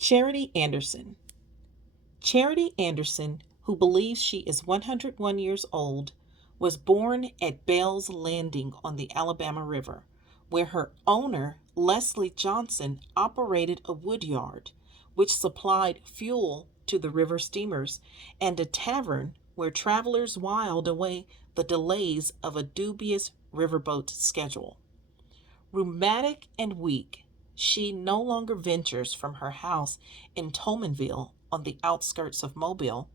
Charity Anderson. Charity Anderson, who believes she is 101 years old, was born at Bell's Landing on the Alabama River, where her owner, Leslie Johnson, operated a woodyard, which supplied fuel to the river steamers, and a tavern where travelers whiled away the delays of a dubious riverboat schedule. Rheumatic and weak, she no longer ventures from her house in Tolmanville on the outskirts of Mobile,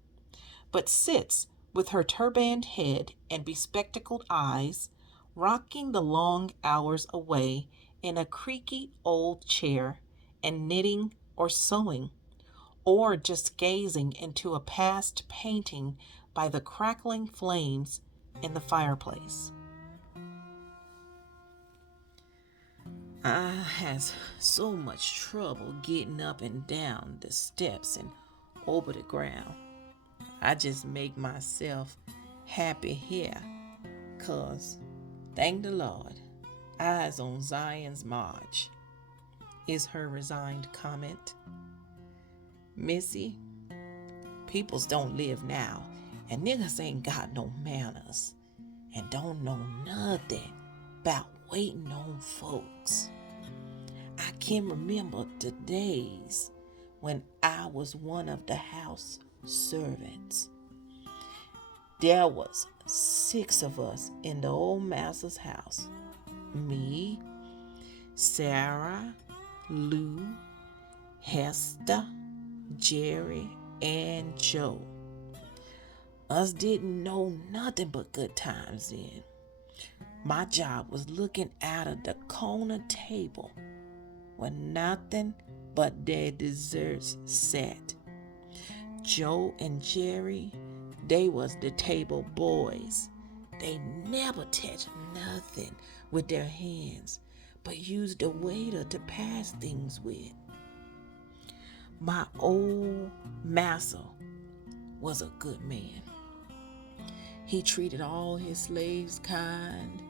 but sits with her turbaned head and bespectacled eyes, rocking the long hours away in a creaky old chair and knitting or sewing, or just gazing into a past painting by the crackling flames in the fireplace. I has so much trouble getting up and down the steps and over the ground. I just make myself happy here, 'cause, thank the Lord, I's on Zion's march, is her resigned comment. Missy, peoples don't live now, and niggas ain't got no manners, and don't know nothing about waiting on folks. I can remember the days when I was one of the house servants. There was 6 of us in the old master's house. Me, Sarah, Lou, Hester, Jerry, and Joe. Us didn't know nothing but good times then. My job was looking out of the corner table when nothing but their desserts sat. Joe and Jerry, they was the table boys. They never touched nothing with their hands, but used the waiter to pass things with. My old master was a good man. He treated all his slaves kind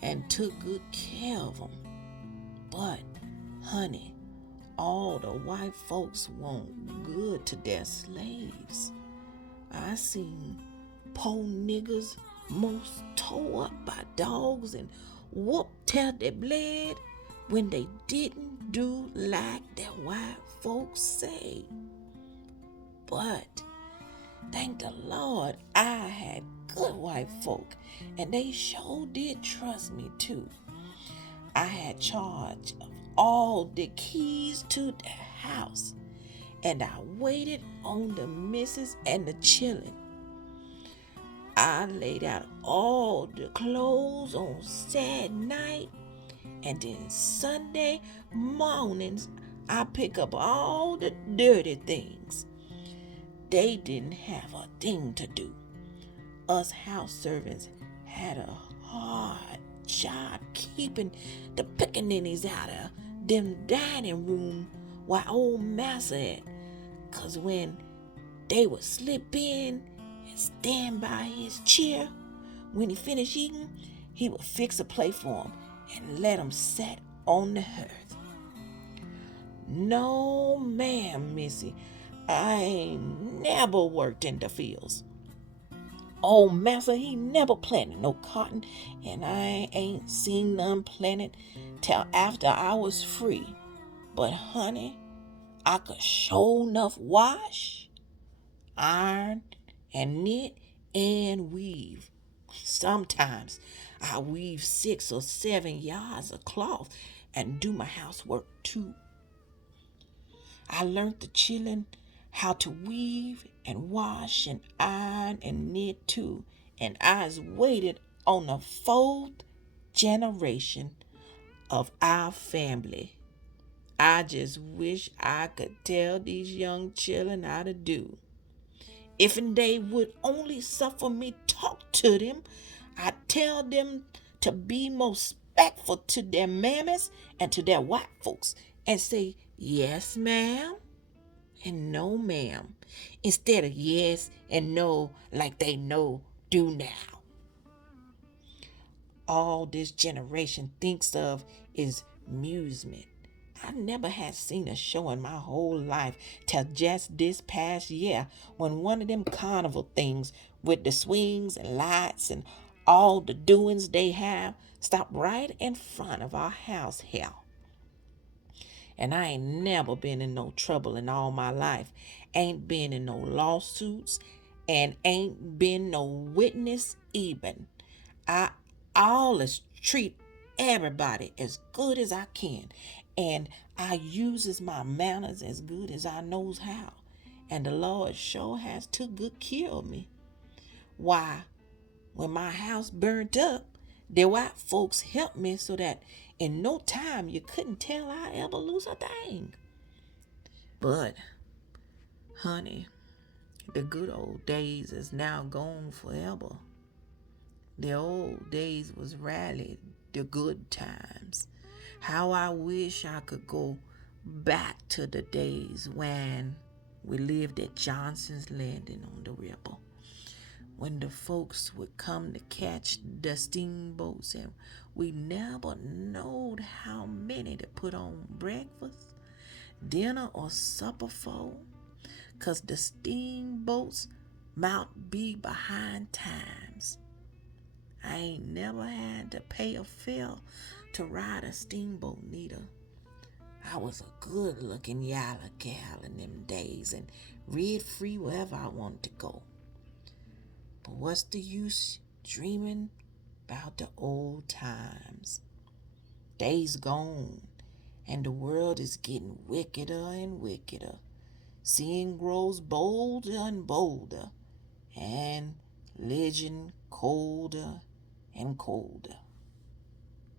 and took good care of them. But, honey, all the white folks want good to their slaves. I seen poor niggers most tore up by dogs and whooped till they bled when they didn't do like their white folks say. But thank the Lord, I had good white folk, and they sure did trust me too. I had charge of all the keys to the house, and I waited on the missus and the children. I laid out all the clothes on Saturday night, and then Sunday mornings I pick up all the dirty things. They didn't have a thing to do. Us house servants had a hard job keeping the pickaninnies out of them dining room while old massa at, 'cause when they would slip in and stand by his chair, when he finished eating, he would fix a plate for 'em and let 'em sit on the hearth. No, ma'am, missy, I ain't never worked in the fields. Old massa, he never planted no cotton, and I ain't seen none planted till after I was free. But honey, I could sure enough wash, iron, and knit and weave. Sometimes I weave 6 or 7 yards of cloth and do my housework too. I learned the children how to weave and wash and iron and knit too, and I's waited on the 4th generation of our family. I just wish I could tell these young children how to do. If they would only suffer me talk to them, I tell them to be most respectful to their mammies and to their white folks and say yes ma'am and no ma'am instead of yes and no like they know do now. All this generation thinks of is amusement. I never had seen a show in my whole life till just this past year when one of them carnival things with the swings and lights and all the doings they have stopped right in front of our house here. And I ain't never been in no trouble in all my life. Ain't been in no lawsuits and ain't been no witness even. I always treat everybody as good as I can. And I uses my manners as good as I knows how. And the Lord sure has took good care of me. Why, when my house burnt up, the white folks helped me so that in no time you couldn't tell I ever lose a thing. But, honey, the good old days is now gone forever. The old days was rarely the good times. How I wish I could go back to the days when we lived at Johnson's Landing on the river. When the folks would come to catch the steamboats and we never knowed how many to put on breakfast, dinner, or supper for, 'cause the steamboats might be behind times. I ain't never had to pay a fare to ride a steamboat neither. I was a good looking yaller gal in them days and rid free wherever I wanted to go. But what's the use dreaming about the old times? Days gone, and the world is getting wickeder and wickeder. Sin grows bolder and bolder, and religion colder and colder.